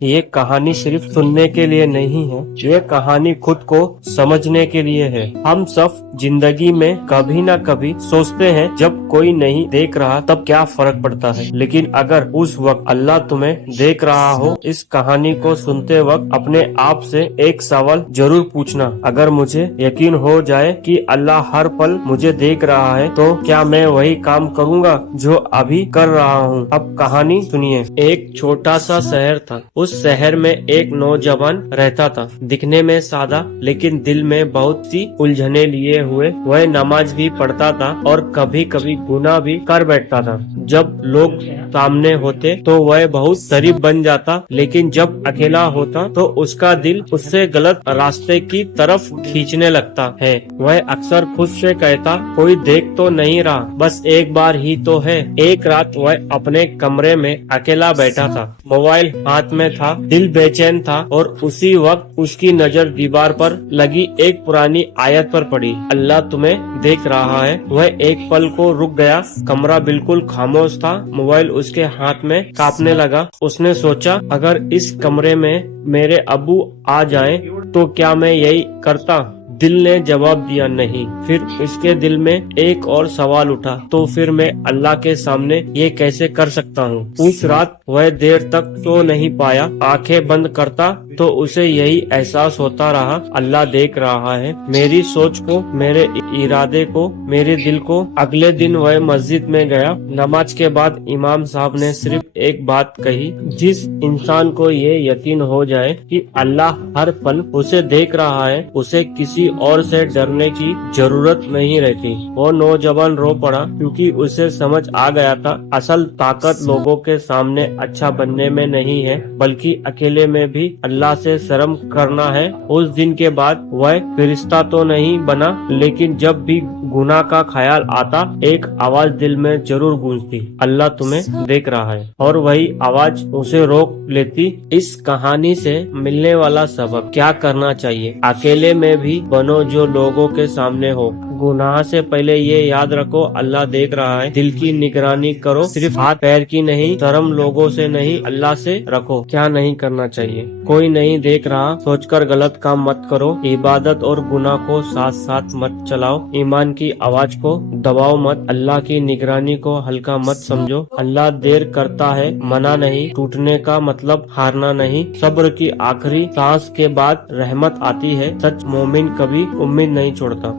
یہ کہانی صرف سننے کے لیے نہیں ہے، یہ کہانی خود کو سمجھنے کے لیے ہے۔ ہم سب زندگی میں کبھی نہ کبھی سوچتے ہیں جب کوئی نہیں دیکھ رہا تب کیا فرق پڑتا ہے، لیکن اگر اس وقت اللہ تمہیں دیکھ رہا ہو، اس کہانی کو سنتے وقت اپنے آپ سے ایک سوال ضرور پوچھنا، اگر مجھے یقین ہو جائے کہ اللہ ہر پل مجھے دیکھ رہا ہے تو کیا میں وہی کام کروں گا جو ابھی کر رہا ہوں۔ اب کہانی سنیے۔ ایک چھوٹا سا شہر تھا۔ اس شہر میں ایک نوجوان رہتا تھا، دکھنے میں سادہ لیکن دل میں بہت سی الجھنیں لیے ہوئے۔ وہ نماز بھی پڑھتا تھا اور کبھی کبھی گناہ بھی کر بیٹھتا تھا۔ جب لوگ سامنے ہوتے تو وہ بہت شریف بن جاتا، لیکن جب اکیلا ہوتا تو اس کا دل اس سے غلط راستے کی طرف کھینچنے لگتا ہے۔ وہ اکثر خود سے کہتا، کوئی دیکھ تو نہیں رہا، بس ایک بار ہی تو ہے۔ ایک رات وہ اپنے کمرے میں اکیلا بیٹھا تھا، موبائل ہاتھ میں تھا، دل بے چین تھا، اور اسی وقت اس کی نظر دیوار پر لگی ایک پرانی آیت پر پڑی، اللہ تمہیں دیکھ رہا ہے۔ وہ ایک پل کو رک گیا، کمرہ بالکل خاموش تھا، موبائل اس کے ہاتھ میں کانپنے لگا۔ اس نے سوچا، اگر اس کمرے میں میرے ابو آ جائیں تو کیا میں یہی کرتا؟ دل نے جواب دیا نہیں۔ پھر اس کے دل میں ایک اور سوال اٹھا، تو پھر میں اللہ کے سامنے یہ کیسے کر سکتا ہوں؟ اس رات وہ دیر تک سو نہیں پایا، آنکھیں بند کرتا تو اسے یہی احساس ہوتا رہا، اللہ دیکھ رہا ہے میری سوچ کو، میرے ارادے کو، میرے دل کو۔ اگلے دن وہ مسجد میں گیا۔ نماز کے بعد امام صاحب نے صرف ایک بات کہی، جس انسان کو یہ یقین ہو جائے کہ اللہ ہر پل اسے دیکھ رہا ہے، اسے کسی اور سے ڈرنے کی ضرورت نہیں رہتی۔ وہ نوجوان رو پڑا، کیونکہ اسے سمجھ آ گیا تھا اصل طاقت لوگوں کے سامنے اچھا بننے میں نہیں ہے، بلکہ اکیلے میں بھی اللہ سے شرم کرنا ہے۔ اس دن کے بعد وہ فرشتہ تو نہیں بنا، لیکن جب بھی گناہ کا خیال آتا ایک آواز دل میں ضرور گونجتی، اللہ تمہیں دیکھ رہا ہے، اور وہی آواز اسے روک لیتی۔ اس کہانی سے ملنے والا سبق کیا کرنا چاہیے؟ اکیلے میں بھی بنو جو لوگوں کے سامنے ہو۔ گناہ سے پہلے یہ یاد رکھو، اللہ دیکھ رہا ہے۔ دل کی نگرانی کرو، صرف ہاتھ پیر کی نہیں، شرم لوگوں سے نہیں، اللہ سے رکھو۔ کیا نہیں کرنا چاہیے؟ کوئی نہیں دیکھ رہا سوچ کر غلط کام مت کرو، عبادت اور گناہ کو ساتھ ساتھ مت چلاؤ، ایمان کی آواز کو دباؤ مت، اللہ کی نگرانی کو ہلکا مت سمجھو۔ اللہ دیر کرتا ہے، منع نہیں، ٹوٹنے کا مطلب ہارنا نہیں، صبر کی آخری سانس کے بعد رحمت آتی ہے، سچ مومن کبھی امید نہیں چھوڑتا۔